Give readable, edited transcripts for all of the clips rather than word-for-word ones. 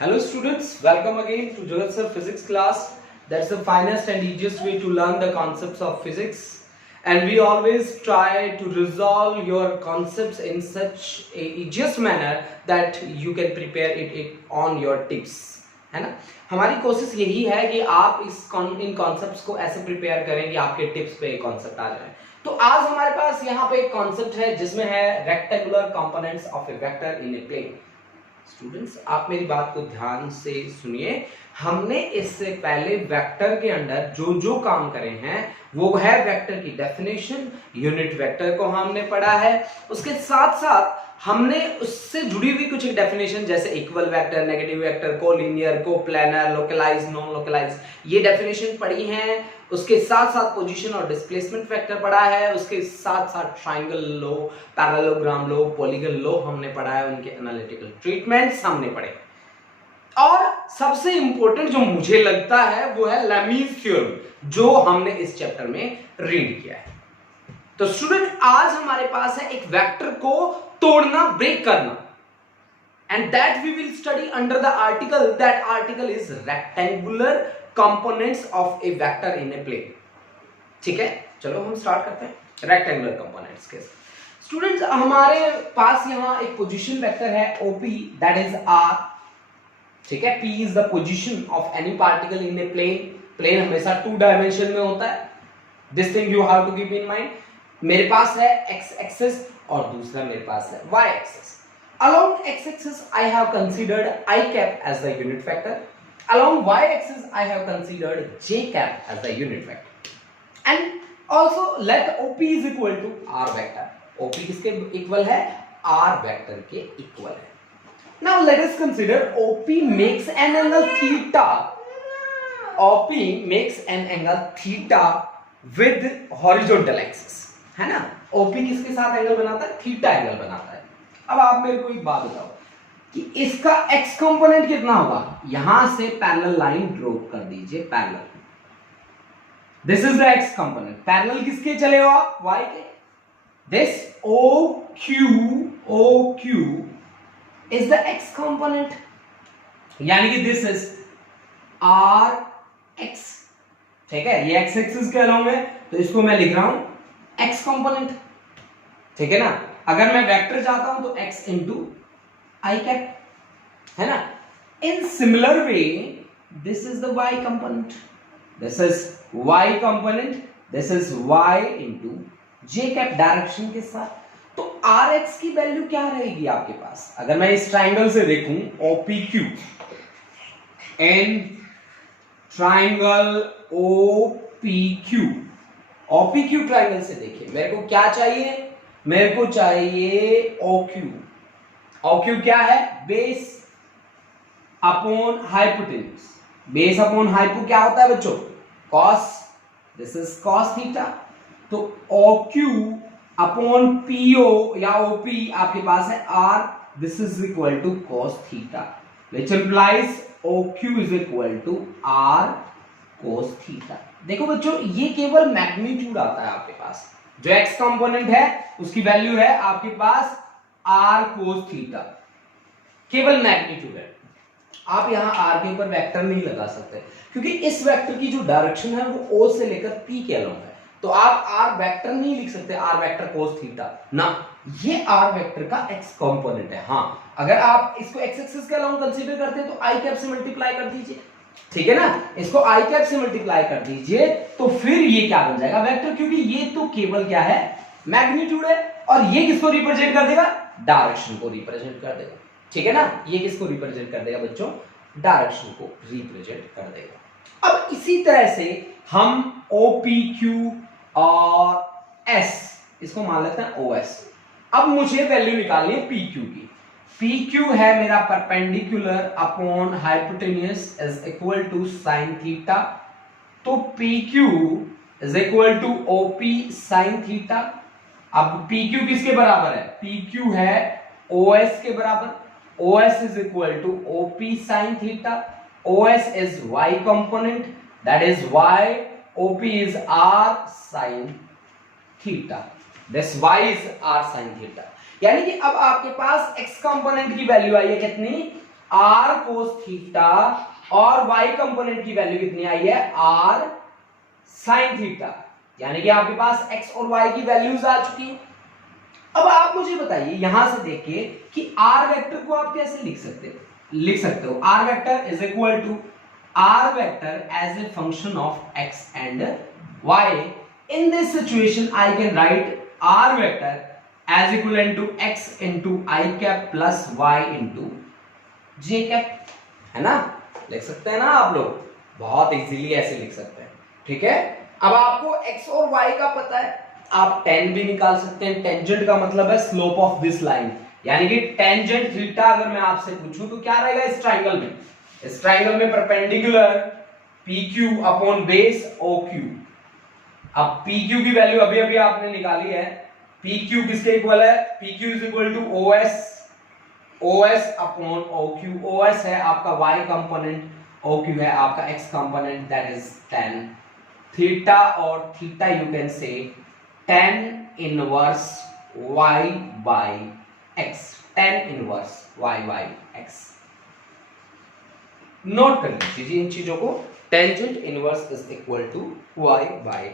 Hello students, welcome again to Jagat Sir Physics class. That's the finest and easiest way to learn the concepts of physics. And we always try to resolve your concepts in such a easiest manner that you can prepare it on your tips. है ना? हमारी कोशिश यही है कि आप इन concepts को ऐसे प्रिपेयर करें कि आपके टिप्स पे कॉन्सेप्ट आ जाए. तो आज हमारे पास यहाँ पे एक कॉन्सेप्ट है जिसमें है rectangular components of a vector in a plane. Students, आप मेरी बात को ध्यान से सुनिए. हमने इससे पहले वेक्टर के अंदर जो जो काम करे हैं वो है वेक्टर की डेफिनेशन, यूनिट वेक्टर को हमने पढ़ा है. उसके साथ साथ हमने उससे जुड़ी हुई कुछ डेफिनेशन जैसे equal vector, negative vector, collinear, coplanar, localise, non localise, ये डेफिनेशन पढ़ी हैं. उसके साथ साथ पोजीशन और डिस्प्लेसमेंट वेक्टर पढ़ा है. उसके साथ साथ ट्रायंगल लो, पैरेललोग्राम लो, पॉलीगन लो हमने पढ़ा है. उनके एनालिटिकल ट्रीटमेंट्स हमने पढ़े. और सबसे इंपॉर्टेंट जो मुझे लगता है वो है लेमीज थ्योरम, जो हमने इस चैप्टर में रीड किया है. तो स्टूडेंट, आज हमारे पास है एक वेक्टर को तोड़ना, ब्रेक करना, and that we will study under the article. That article is rectangular components of a vector in a plane. ठीक है, चलो हम स्टार्ट करते हैं रेक्टेंगुलर कंपोनेंट्स के. स्टूडेंट्स, हमारे पास यहां एक पोजीशन वेक्टर है OP, दैट इज R. ठीक है, P is the position of any particle in a plane. Plane हमेशा 2 डायमेंशन में होता है. This thing you have to keep in mind. मेरे पास है x एक्सिस और दूसरा मेरे पास है y axis. Along x axis I have considered I cap as the unit vector. Along y axis I have considered j cap as the unit vector. And also let OP is equal to r vector. OP किसके equal है? r vector के equal है. Now let us consider OP makes an angle theta. OP makes an angle theta with horizontal axis. है ना? OP किसके साथ angle बनाता है? थीटा एंगल बनाता है. अब आप मेरे को एक बात बताओ कि इसका x कंपोनेंट कितना होगा? यहां से पैरेलल लाइन ड्रॉप कर दीजिए. Parallel, this is the x component. Parallel किसके चले हो आप? y के. This OQ is the x component, यानी कि दिस इज RX. ठीक है, ये x एक्सिस के अलोंग है, तो इसको मैं लिख रहा हूं x कंपोनेंट. ठीक है ना? अगर मैं वेक्टर चाहता हूं तो x इंटू आई कैप, है ना? In similar way this is the y component, this is y component, this is y into j cap direction के साथ. तो rx की वैल्यू क्या रहेगी आपके पास? अगर मैं इस ट्राइंगल से देखूं OPQ, and triangle OPQ triangle से देखिए, मेरे को क्या चाहिए? मेरे को चाहिए OQ क्या है? Base upon hypotenuse. Base upon hypo क्या होता है बच्चों? Cos. This is cos theta. तो OQ अपॉन PO या OP आपके पास है R. This is equal to cos theta, which implies OQ is equal to R cos theta. देखो बच्चों, ये केवल मैग्नीट्यूड आता है आपके पास. जो x कंपोनेंट है उसकी वैल्यू है आपके पास R cos थीटा, केवल मैग्नीट्यूड है. आप यहां R के ऊपर वेक्टर नहीं लगा सकते क्योंकि इस वेक्टर की जो डायरेक्शन है वो O से लेकर P के अलोंग है. तो आप R वेक्टर नहीं लिख सकते, R वेक्टर cos थीटा ना. ये R वेक्टर का x कंपोनेंट है. हाँ, अगर आप इसको x एक्सिस के अलोंग कंसीडर करते हैं तो i कैप से मल्टीप्लाई कर दीजिए. ठीक है ना? इसको i कैप से मल्टीप्लाई कर दीजिए तो फिर ये क्या बन जाएगा? वेक्टर. क्योंकि ये तो केवल क्या है? मैग्नीट्यूड है. और ये किसको रिप्रेजेंट कर देगा? डायरेक्शन को रिप्रेजेंट कर देगा. ठीक है ना? ये किसको रिप्रेजेंट कर देगा बच्चों? डायरेक्शन को रिप्रेजेंट कर देगा. अब इसी तरह से हम OPQ और S, इसको मान लेते हैं OS. अब मुझे वैल्यू निकालनी है PQ की. PQ है मेरा perpendicular upon hypotenuse is equal to sine theta. तो PQ is equal to OP sine theta. अब PQ किसके बराबर है? PQ है OS के बराबर. OS is equal to OP sine theta. OS is y component, that is y. OP is R sine theta. This y is R sine theta. यानी कि अब आपके पास x कंपोनेंट की वैल्यू आई है कितनी? r cos थीटा और y कंपोनेंट की वैल्यू कितनी आई है r sin थीटा, यानी कि आपके पास x और y की वैल्यूज आ चुकी है। अब आप मुझे बताइए यहां से देखिए कि r वेक्टर को आप कैसे लिख सकते हो r vector is equal to r vector as a function of x and y। In this situation I can write r vector as equal to x into i cap plus y into j cap, है ना, लिख सकते हैं ना आप लोग, बहुत easily ऐसे लिख सकते हैं। ठीक है, अब आपको x और y का पता है, आप tan भी निकाल सकते हैं। टेंजेंट का मतलब है स्लोप ऑफ दिस लाइन, यानी कि टेंजेंट थीटा अगर मैं आपसे पूछूं तो क्या रहेगा इस ट्रायंगल में, इस ट्रायंगल में perpendicular PQ upon base OQ। अब PQ की वैल्यू अभी अभी आपने निकाली है, PQ किसके इक्वल है, PQ is equal to OS upon OQ। OS है आपका y कंपोनेंट, OQ है आपका x component, that is tan theta, और theta you can say tan inverse y by x, tan inverse y by x। Note कर लीजिए इन चीजों को, tangent inverse is equal to y by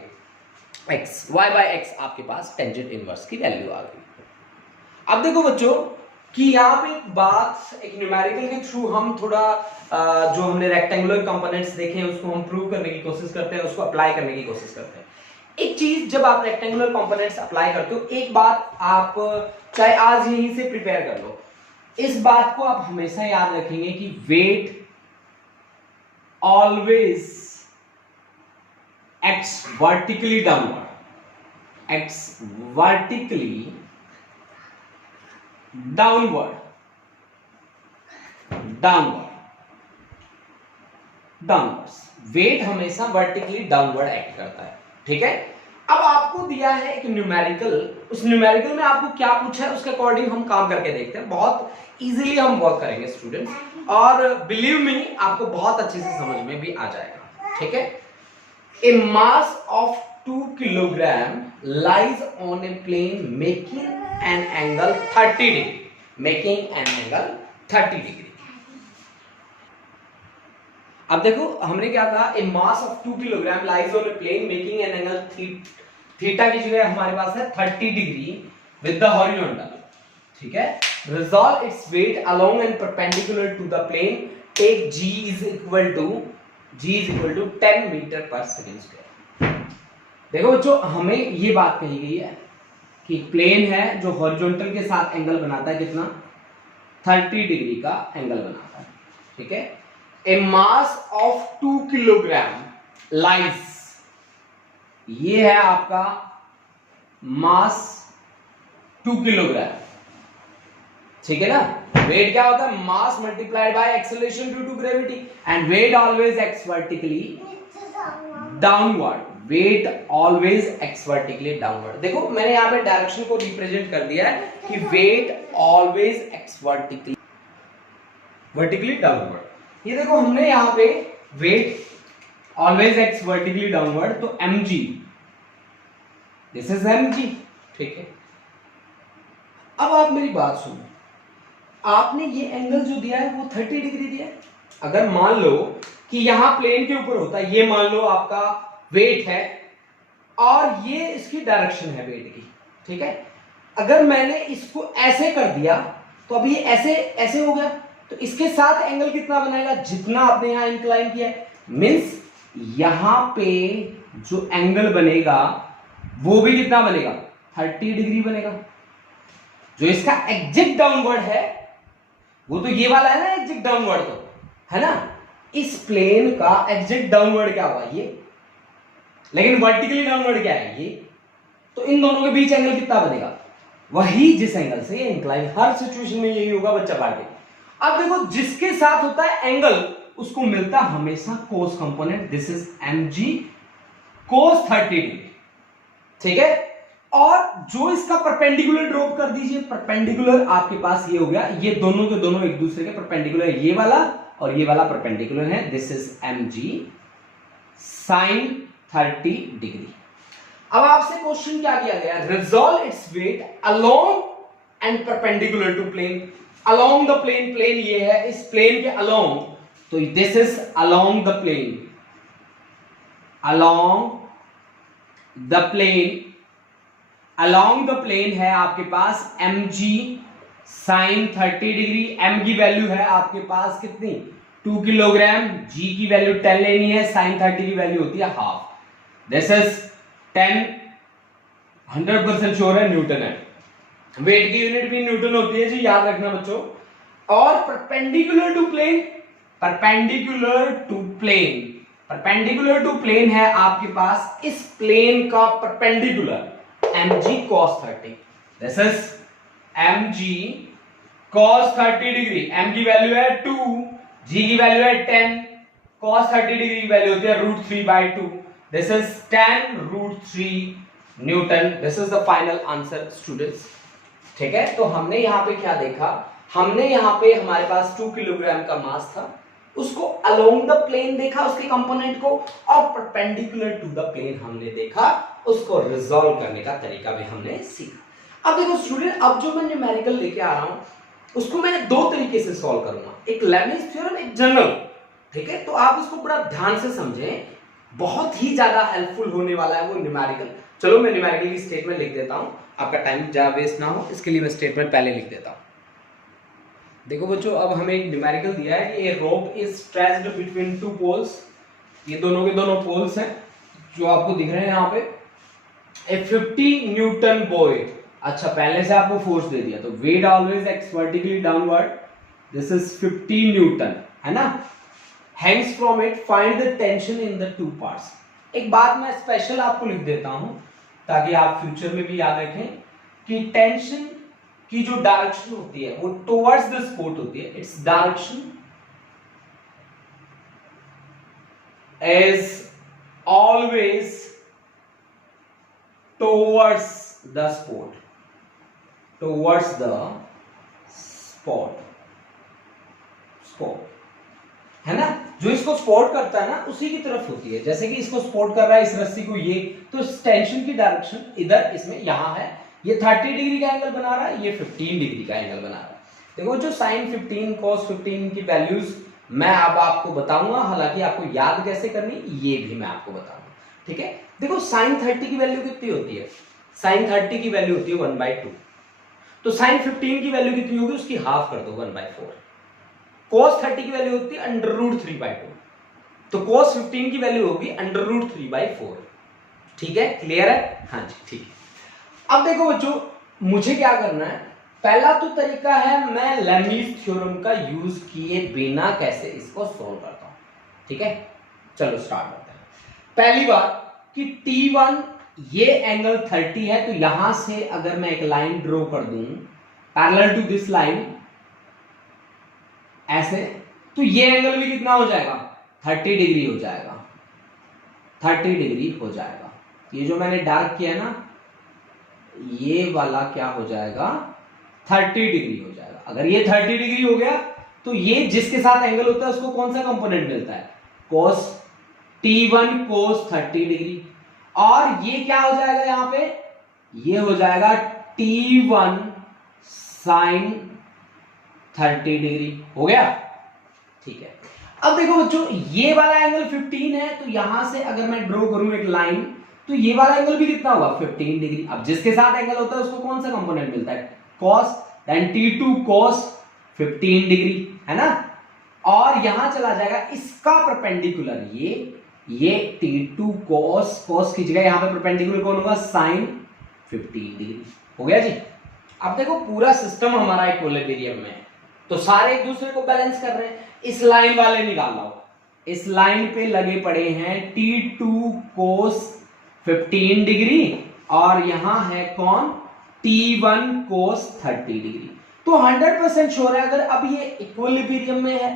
x, y by x आपके पास tangent inverse की value आ गई। अब देखो बच्चों कि यहाँ पे एक बात, एक न्यूमेरिकल के थ्रू हम थोड़ा जो हमने रेक्टेंगुलर कंपोनेंट्स देखे हैं उसको हम प्रूव करने की कोशिश करते हैं, उसको अप्लाई करने की कोशिश करते हैं। एक चीज जब आप रेक्टेंगुलर कंपोनेंट्स अप्लाई करते हो, एक बात आप चाहे आज यहीं से प्रिपेयर कर लो, इस बात को आप हमेशा याद रखेंगे कि weight always acts vertically downward, acts vertically downward, downwards, weight हमेशा वर्टिकली डाउनवर्ड एक्ट करता है। ठीक है, अब आपको दिया है एक न्यूमेरिकल, उस न्यूमेरिकल में आपको क्या पूछा है उसके अकॉर्डिंग हम काम करके देखते हैं। बहुत इजीली हम वर्क करेंगे स्टूडेंट्स, और बिलीव मी आपको बहुत अच्छे से समझ में भी आ जाएगा। ठीक है, a mass of 2 kilogram lies on a plane making an angle 30 degree, making an angle 30 degree। अब देखो हमने क्या कहा, a mass of 2 kilogram lies on a plane making an angle theta की जगह हमारे पास है 30 डिग्री with the horizontal। ठीक है, resolve its weight along and perpendicular to the plane, take g is equal to 10 metre पर second square. देखो बच्चों हमें ये बात कही गई है कि प्लेन है जो हॉरिजॉन्टल के साथ एंगल बनाता है, कितना 30 डिग्री का एंगल बनाता है। ठीक है, a mass of 2 kilogram lies, ये है आपका मास 2 किलोग्राम। ठीक है ना, वेट क्या होता है, mass multiplied by acceleration due to gravity, and weight always acts vertically downward, weight always acts vertically downward. देखो मैंने यहाँ पे डायरेक्शन को रिप्रेजेंट कर दिया है कि weight always acts vertically downward. ये देखो हमने यहाँ पे weight always acts vertically downward, तो mg, दिस इज mg। ठीक है, अब आप मेरी बात सुनो, आपने ये एंगल जो दिया है वो 30 डिग्री दिया है। अगर मान लो कि यहां प्लेन के ऊपर होता है, ये मान लो आपका वेट है और ये इसकी डायरेक्शन है वेट की। ठीक है, अगर मैंने इसको ऐसे कर दिया तो अभी ऐसे ऐसे हो गया, तो इसके साथ एंगल कितना बनाएगा, जितना आपने यहां इंक्लाइन किया है, मींस यहां पे जो एंगल बनेगा वो भी कितना बनेगा, 30 डिग्री बनेगा। जो इसका एग्जैक्ट डाउनवर्ड है वो तो ये वाला है ना, एग्जैक्ट डाउनवर्ड तो है ना, इस प्लेन का एग्जैक्ट डाउनवर्ड क्या होगा ये, लेकिन वर्टिकली डाउनवर्ड क्या है ये, तो इन दोनों के बीच एंगल कितना बनेगा, वही जिस एंगल से ये इंक्लाइन, हर सिचुएशन में यही होगा बच्चा बाहर के। अब देखो जिसके साथ होता है एंगल उसको मिलता हमेशा cos component, this is mg cos 30 degree. ठीक है, और जो इसका परपेंडिकुलर ड्रॉप कर दीजिए, परपेंडिकुलर आपके पास ये हो गया, ये दोनों के दोनों एक दूसरे के परपेंडिकुलर, ये वाला और ये वाला परपेंडिकुलर है, this is mg sin 30 degree. अब आपसे क्वेश्चन क्या किया गया, resolve its weight along and perpendicular to plane. Along the plane, plane ये है, इस प्लेन के अलोंग, तो this is along the plane, along the plane, along the plane है आपके पास mg sin 30 डिग्री। m की वैल्यू है आपके पास कितनी, 2 किलोग्राम, g की वैल्यू 10 लेनी है, sin 30 की वैल्यू होती है हाफ। दिस इज 10, 100% श्योर है न्यूटन है। वेट की यूनिट भी न्यूटन होती है जी, याद रखना बच्चों। और perpendicular to plane, perpendicular to plane, perpendicular to plane है आपके पास इस प्लेन का perpendicular mg cos 30। This is mg cos 30 degree. m की वैल्यू है 2, g की वैल्यू है 10, cos 30 डिग्री की वैल्यू होती है √3/2। This is 10√3 Newton. This is the final answer students. ठीक है, तो हमने यहाँ पे क्या देखा, हमने यहाँ पे हमारे पास 2 किलोग्राम का मास था, उसको अलोंग द प्लेन देखा उसके कंपोनेंट को, और परपेंडिकुलर टू द प्लेन हमने देखा, उसको रिजॉल्व करने का तरीका भी हमने सीखा। अब देखो स्टूडेंट, अब जो मैं न्यूमेरिकल लेके आ रहा हूं उसको मैंने दो तरीके से सॉल्व करूंगा, एक लेबनिज थ्योरम, एक जनरल। ठीक है, तो आप इसको बड़ा ध्यान से समझें, बहुत ही ज्यादा हेल्पफुल होने वाला है वो न्यूमेरिकल। चलो मैं न्यूमेरिकल की स्टेटमेंट लिख देता हूं, आपका टाइम ज्यादा वेस्ट ना हो, इसके लिए मैं स्टेटमेंट पहले लिख देता हूं। देखो बच्चों, अब हमें एक न्यूमेरिकल दिया है कि a rope is stretched between two poles, ये दोनों के दोनों पोल्स हैं जो आपको दिख रहे हैं यहाँ पे। ए 50 न्यूटन बॉय, अच्छा पहले से आपको फोर्स दे दिया, तो weight always acts vertically downward, this is 50 newton, है ना। Hangs from it, find the tension in the two parts. एक बात मैं स्पेशल आपको लिख देता हूं ताकि आप फ्यूचर में भी याद रखें कि टेंशन की जो डायरेक्शन होती है वो टुवर्ड्स द सपोर्ट होती है, its direction is always towards the support, towards the spot, spot है ना, जो इसको सपोर्ट करता है ना उसी की तरफ होती है। जैसे कि इसको सपोर्ट कर रहा है इस रस्सी को ये, तो टेंशन की डायरेक्शन इधर इसमें यहां है, ये 30 डिग्री का एंगल बना रहा है, ये 15 डिग्री का एंगल बना रहा है। देखो जो sin 15 cos 15 की वैल्यूज मैं अब आपको बताऊंगा, हालांकि आपको याद कैसे करनी ये भी मैं आपको बताऊंगा। ठीक है, देखो sin 30 की वैल्यू कितनी होती है, sin 30 की वैल्यू होती है 1/2, तो sin 15 की वैल्यू कितनी होगी, उसकी हाफ कर दो 1/4। cos 30 की वैल्यू होती है √3/2, तो cos 15 की वैल्यू होगी √3/4। ठीक है, क्लियर है, हाँ जी ठीक है। अब देखो बच्चों, मुझे क्या करना है, पहला तो तरीका है मैं लेबनिज थ्योरम का यूज किए बिना कैसे इसको सोल्व करता हूं। ठीक है, चलो स्टार्ट करते हैं। पहली बात कि T1 ये एंगल 30 है, तो यहां से अगर मैं एक लाइन ड्रॉ कर दूं पैरेलल टू दिस लाइन ऐसे, तो ये एंगल भी कितना हो जाएगा, 30 डिग्री हो जाएगा, 30 डिग्री हो जाएगा। ये जो मैंने डार्क किया ना, ये वाला क्या हो जाएगा, 30 डिग्री हो जाएगा। अगर ये 30 डिग्री हो गया तो ये जिसके साथ एंगल होता है उसको कौन सा कंपोनेंट मिलता है, cos, T1 cos 30 डिग्री, और ये क्या हो जाएगा यहां पे, ये हो जाएगा T1 sin 30 डिग्री। हो गया, ठीक है। अब देखो बच्चों, ये वाला एंगल 15 है, तो यहां से अगर मैं ड्रॉ करूं एक लाइन, तो ये वाला एंगल भी कितना होगा, 15 डिग्री। अब जिसके साथ एंगल होता है उसको कौन सा कंपोनेंट मिलता है, cos, then T2 cos 15 degree, है ना। और यहां चला जाएगा इसका परपेंडिकुलर, ये T2 cos की जगह यहां पे परपेंडिकुलर कौन होगा, sin 15 डिग्री। हो गया जी। अब देखो पूरा सिस्टम हमारा इक्विलिब्रियम में है, तो सारे एक दूसरे को बैलेंस कर रहे हैं। इस लाइन वाले निकाल लो, इस लाइन पे लगे पड़े हैं T2 cos 15 डिग्री, और यहां है कौन, T1 cos 30 डिग्री। तो 100% श्योर है, अगर अब ये इक्विलिब्रियम में है,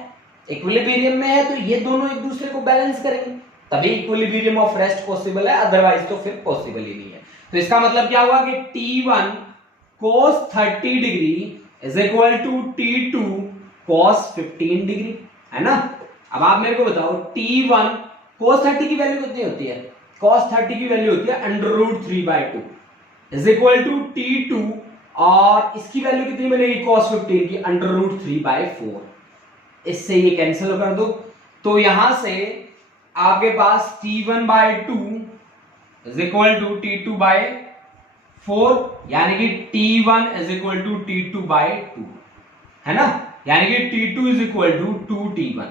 इक्विलिब्रियम में है तो ये दोनों एक दूसरे को बैलेंस करेंगे, तभी इक्विलिब्रियम ऑफ रेस्ट पॉसिबल है, अदरवाइज तो फिर पॉसिबल ही नहीं है। तो इसका मतलब क्या हुआ कि T1 cos 30 degree is equal to T2 cos 15 degree, है ना। अब आप मेरे को बताओ, T1 cos 30 की वैल्यू कितनी होती है, cos 30 की वैल्यू होती है √3/2 इज इक्वल टू T2 और इसकी वैल्यू कितनी बनेगी cos 15 की √3/4। इससे ये कैंसिल कर दो, तो यहां से आपके पास T1/2 is equal to T2/4, यानी कि T1 is equal to T2/2, है ना, यानी कि T2 is equal to 2T1।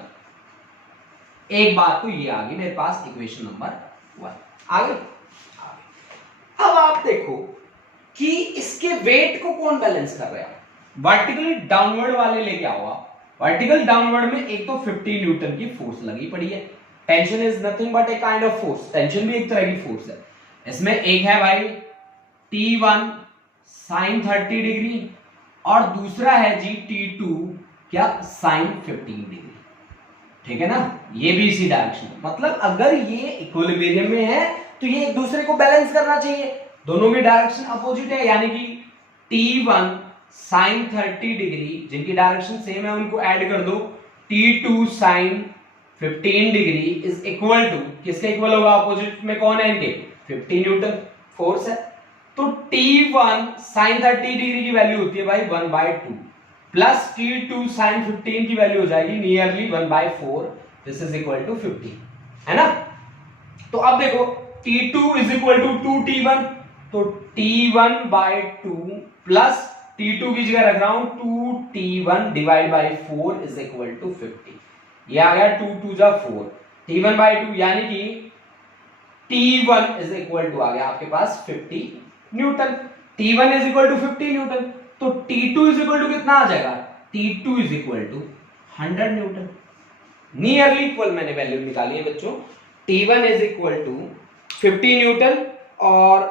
एक बात तो ये आ गई मेरे पास इक्वेशन नंबर 1 आ गई। अब आप देखो कि इसके वेट को कौन बैलेंस कर रहा है। वर्टिकली डाउनवर्ड वाले लेके आओ आप। वर्टिकल डाउनवर्ड में एक तो 50 न्यूटन की फोर्स लगी पड़ी है। Tension is nothing but a kind of force, tension भी एक तरह की फोर्स है। इसमें एक है भाई T1 sin 30 डिग्री और दूसरा है जी T2 क्या sin 15 डिग्री, ठीक है ना, ये भी इसी डायरेक्शन में। मतलब अगर ये इक्विलिब्रियम में है तो ये एक दूसरे को बैलेंस करना चाहिए, दोनों की डायरेक्शन अपोजिट है, यानी कि T1 sin 30 डिग्री जिनकी डायरेक्शन सेम है उनको ऐड कर दो, T2 sin 15 degree is equal to, किसके इक्वल होगा, अपोजिट में कौन है इनके, 50 न्यूटन फोर्स है। तो T1 sin 30 डिग्री की वैल्यू होती है भाई 1/2 प्लस T2 sin 15 की वैल्यू हो जाएगी nearly 1/4, this is equal to 50, है ना। तो अब देखो T2 is equal to 2T1, तो T1/2 प्लस T2 की जगह रख रहा हूं 2T1 divide by 4 is equal to 50। ये आ गया 2 2 जा 4, T1/2 यानी कि T1 इज इक्वल टू आ गया आपके पास 50 newton. T1 is equal to 50 newton, तो T2 इज इक्वल टू कितना आ जाएगा, T2 is equal to 100 newton. Nearly equal मैंने वैल्यू निकाली है बच्चों, T1 is equal to 50 Newton और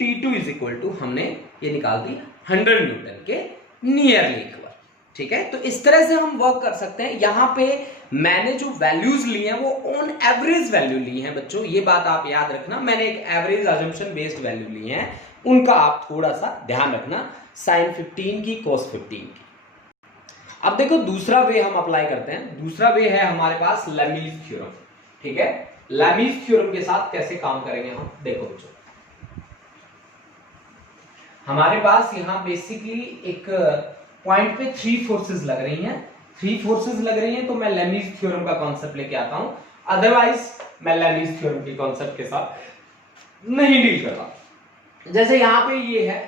T2 इज इक्वल टू हमने ये निकाल दिया 100 न्यूटन के नियरली इक्वल, ठीक है। तो इस तरह से हम वर्क कर सकते हैं। यहां पे मैंने जो वैल्यूज ली हैं वो ऑन एवरेज वैल्यू ली हैं बच्चों, ये बात आप याद रखना। मैंने एक एवरेज अजम्पशन बेस्ड वैल्यू ली हैं, उनका आप थोड़ा सा ध्यान रखना, sin 15 की cos 15 की। अब देखो दूसरा वे हम अप्लाई करते हैं। दूसरा वे है हमारे पास लेमीज थ्योरम, ठीक है। लेमीज थ्योरम के साथ कैसे काम करेंगे हम, देखो बच्चों हमारे पास यहां बेसिकली एक पॉइंट पे 3 फोर्सेस लग रही हैं, 3 फोर्सेस लग रही हैं, तो मैं लेमीज थ्योरम का कॉन्सेप्ट लेके आता हूं। अदरवाइज मैं लेमीज थ्योरम के कॉन्सेप्ट के साथ नहीं डील करता। जैसे यहां पे ये है,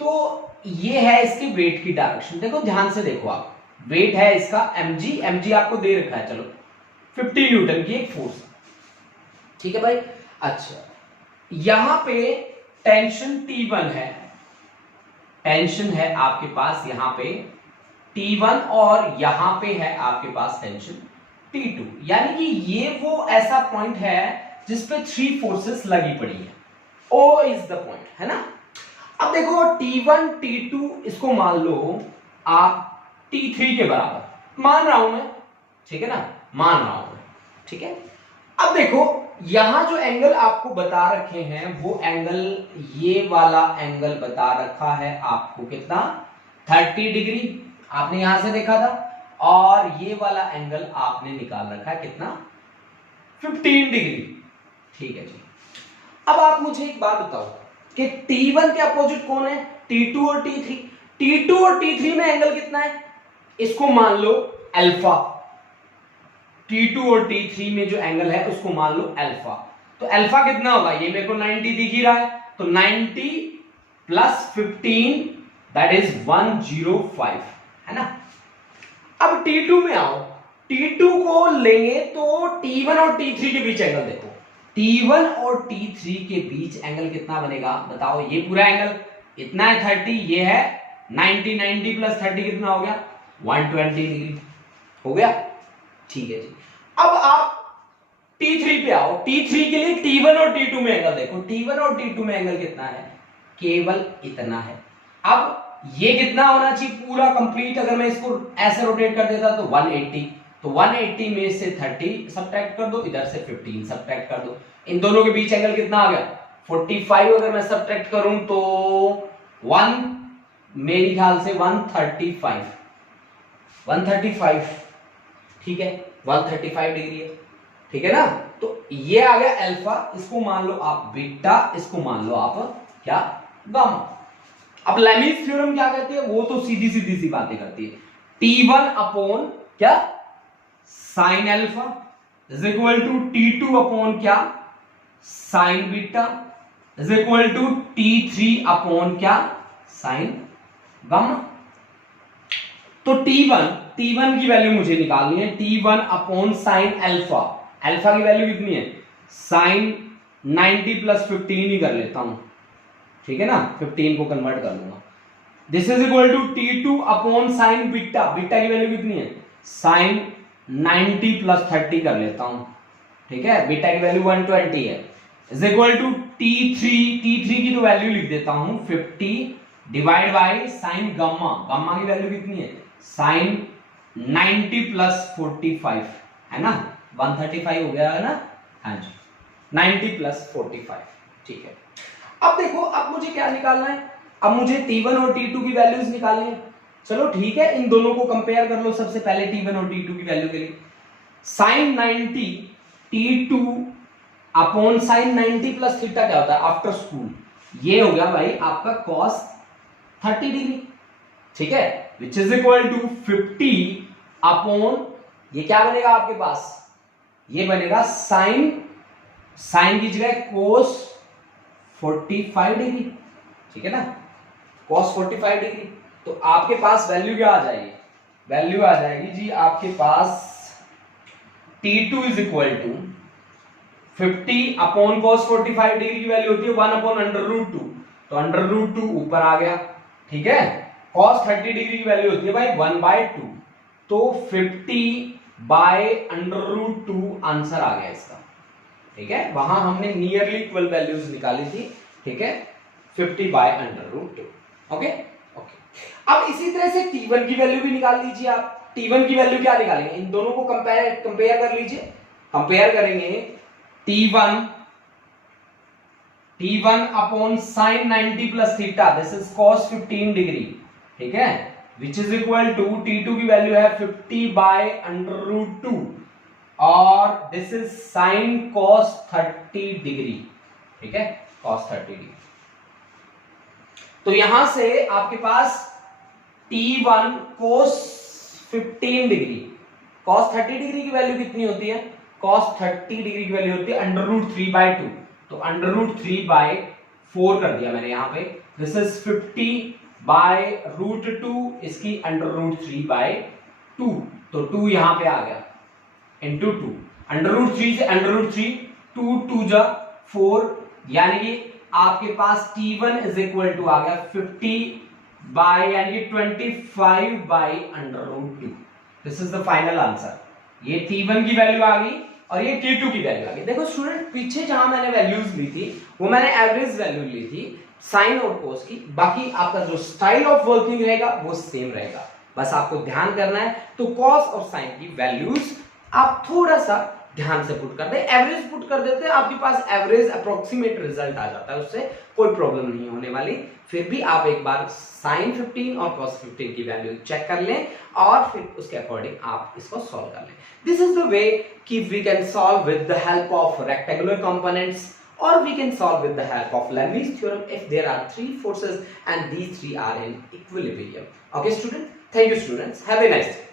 तो ये है इसकी वेट की डायरेक्शन, देखो ध्यान से देखो आप, वेट है इसका mg आपको दे रखा है, चलो 50 न्यूटन की एक फोर्स, ठीक है भाई। अच्छा यहां पे टेंशन T1 है, टेंशन है आपके पास यहां पे T1 और यहां पे है आपके पास टेंशन T2, यानी कि ये वो ऐसा पॉइंट है जिसपे 3 फोर्सेस लगी पड़ी है। O इज द पॉइंट, है ना। अब देखो T1 T2 इसको मान लो आप T3 के बराबर, मान रहा हूं मैं, ठीक है ना, मान रहा हूं मैं, ठीक है। अब देखो यहां जो एंगल आपको बता रखे हैं वो एंगल, ये वाला एंगल बता रखा है आपको कितना, 30 डिग्री आपने यहां से देखा था, और ये वाला एंगल आपने निकाल रखा है कितना, 15 डिग्री, ठीक है जी। अब आप मुझे एक बात बताओ कि T1 के अपोजिट कौन है, T2 और T3। T2 और T3 में एंगल कितना है, इसको मान लो अल्फा। T2 और T3 में जो एंगल है उसको मान लो अल्फा, तो अल्फा कितना होगा, ये मेरे को 90 दिख ही रहा है, तो 90 प्लस 15 दैट इज 105, है ना। अब T2 में आओ, T2 को लेंगे तो T1 और T3 के बीच एंगल देखो, T1 और T3 के बीच एंगल कितना बनेगा बताओ, ये पूरा एंगल इतना है 30, ये है 90, 90 प्लस 30 कितना हो गया, 120 डिग्री हो गया, ठीक है जी। अब आप T3 पे आओ, T3 के लिए T1 और T2 में एंगल देखो, T1 और T2 में एंगल कितना है, केवल इतना है। अब ये कितना होना चाहिए पूरा कंप्लीट, अगर मैं इसको ऐसे रोटेट कर देता तो 180, तो 180 में से 30 सब्ट्रैक्ट कर दो, इधर से 15 सब्ट्रैक्ट कर दो, इन दोनों के बीच एंगल कितना आ गया 45, अगर मैं सब्ट्रैक्ट करूं तो 1 मेरे ख्याल से 135, ठीक है, 135 डिग्री है, ठीक है ना। तो ये आ गया अल्फा, इसको मान लो आप बीटा, इसको मान लो आप क्या, गामा, अब लेमीज थ्योरम क्या कहती है, वो तो सीधी सीधी सी बातें करती है। T1 अपॉन क्या sine alpha is equal to T2 upon क्या sine beta is equal to T3 upon क्या साइन गामा। तो T1 की वैल्यू मुझे निकालनी है, T1 upon sine alpha, alpha की वैल्यू कितनी है, साइन 90 प्लस 15 ही कर लेता हूं, ठीक है ना, 15 को कन्वर्ट कर लूंगा। This is equal to T2 upon sine beta, beta की वैल्यू कितनी है, साइन 90 प्लस 30 कर लेता हूं, ठीक है, बीटा की वैल्यू 120 है, इज इक्वल टू T3 की तो वैल्यू लिख देता हूं 50 divide by sine gamma, gamma की वैल्यू कितनी है, साइन 90 प्लस 45 है ना, 135 हो गया है ना, हाँ जी, 90 प्लस 45, ठीक है। अब देखो, अब मुझे क्या निकालना है, अब मुझे T1 और T2 की वैल्यूज निकालनी है। चलो ठीक है, इन दोनों को कंपेयर कर लो सबसे पहले T1 और T2 की वैल्यू के लिए। Sine 90 T2 upon sine 90 plus theta क्या होता है आफ्टर स्कूल, ये हो गया भाई आपका cos 30 डिग्री, ठीक है, which is equal to 50 upon ये क्या बनेगा आपके पास, ये बनेगा साइन की जगह cos 45 डिग्री, ठीक है ना, cos 45 डिग्री। तो आपके पास वैल्यू क्या आ जाएगी, वैल्यू आ जाएगी जी आपके पास T2 is equal to 50 upon cos 45 degree की वैल्यू होती है 1 अपॉन √2, तो √2 ऊपर आ गया, ठीक है, cos 30 डिग्री की वैल्यू होती है भाई 1/2, तो 50/√2 आंसर आ गया इसका, ठीक है, वहां हमने नियरली इक्वल वैल्यूज निकाली थी, ठीक है, 50/√2, ओके ओके। अब इसी तरह से T1 की वैल्यू भी निकाल लीजिए आप। T1 की वैल्यू क्या निकालेंगे, इन दोनों को कंपेयर कर लीजिए, कंपेयर करेंगे T1 upon sine 90 plus theta, this is cos 15 degree, ठीक है, which is equal to T2 की वैल्यू है 50/√2 और this is sine cos 30 degree, ठीक है, cos 30 डिग्री। तो यहां से आपके पास T1 cos 15 degree, cos 30 degree की वैल्यू कितनी होती है, cos 30 डिग्री की वैल्यू होती है √3/2, तो √3/4 कर दिया मैंने यहां पे, दिस इज 50/√2, इसकी √3/2, तो 2 यहां पे आ गया इंटू 2, √3 से √3, 2 जा 4, यानी कि आपके पास T1 इज इक्वल टू आ गया 50 यानी कि 25/√2, this is the final answer. ये T1 की वैल्यू आ गई और ये T2 की वैल्यू आ गई। देखो स्टूडेंट, पीछे जहां मैंने वैल्यूज ली थी वो मैंने एवरेज वैल्यू ली थी साइन और कोस की, बाकी आपका जो स्टाइल ऑफ वर्किंग रहेगा वो सेम रहेगा, बस आपको ध्यान करना है। तो कॉस और साइन की वैल्यूज आप थोड़ा सा ध्यान से पुट कर दे, एवरेज पुट कर देते हैं, आपके पास एवरेज अप्रोक्सीमेट रिजल्ट आ जाता है, उससे कोई प्रॉब्लम नहीं होने वाली। फिर भी आप एक बार साइन 15 और cos 15 की वैल्यू चेक कर लें और फिर उसके अकॉर्डिंग आप इसको सॉल्व कर लें। दिस इज द वे कि we can solve with the help of rectangular components or we can solve with the help of Leibniz theorem if there are three forces and these three are in equilibrium. Okay students, thank you students, have a nice day.